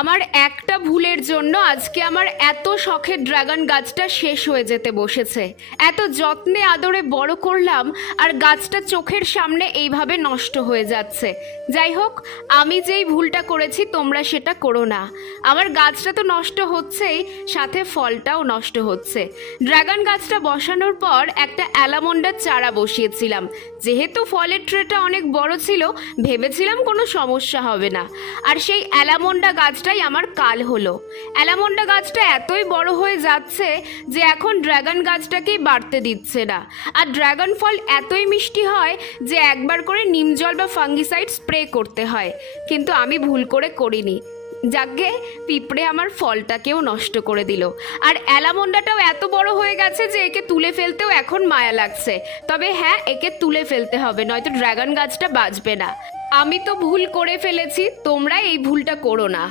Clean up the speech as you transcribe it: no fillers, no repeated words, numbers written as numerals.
আমার একটা ভুলের জন্য আজকে আমার এত শখের ড্রাগন গাছটা শেষ হয়ে যেতে বসেছে। এত যত্নে আদরে বড় করলাম আর গাছটা চোখের সামনে এইভাবে নষ্ট হয়ে যাচ্ছে। যাই হোক, আমি যেই ভুলটা করেছি তোমরা সেটা করো না। আমার গাছটা তো নষ্ট হচ্ছেই, সাথে ফলটাও নষ্ট হচ্ছে। ড্রাগন গাছটা বসানোর পর একটা অ্যালামন্ডার চারা বসিয়েছিলাম। যেহেতু ফলের ট্রেটা অনেক বড় ছিল, ভেবেছিলাম কোনো সমস্যা হবে না। আর সেই অ্যালামন্ডা গাছটাই আমার কাল হলো। অ্যালামন্ডা গাছটা এতই বড় হয়ে যাচ্ছে যে এখন ড্রাগন গাছটাকেই বাড়তে দিচ্ছে না। আর ড্রাগন ফল এতই মিষ্টি হয় যে একবার করে নিম জল বা ফাঙ্গিসাইড স্প্রে করতে হয়, কিন্তু আমি ভুল করে করিনি। যাকে পিঁপড়ে আমার ফলটাকেও নষ্ট করে দিল। আর অ্যালামন্ডাটাও এত বড় হয়ে গেছে যে একে তুলে ফেলতেও এখন মায়া লাগছে। তবে হ্যাঁ, একে তুলে ফেলতে হবে, নয়তো ড্রাগন গাছটা বাঁচবে না। আমি তো ভুল করে ফেলেছি, তোমরা এই ভুলটা করো না।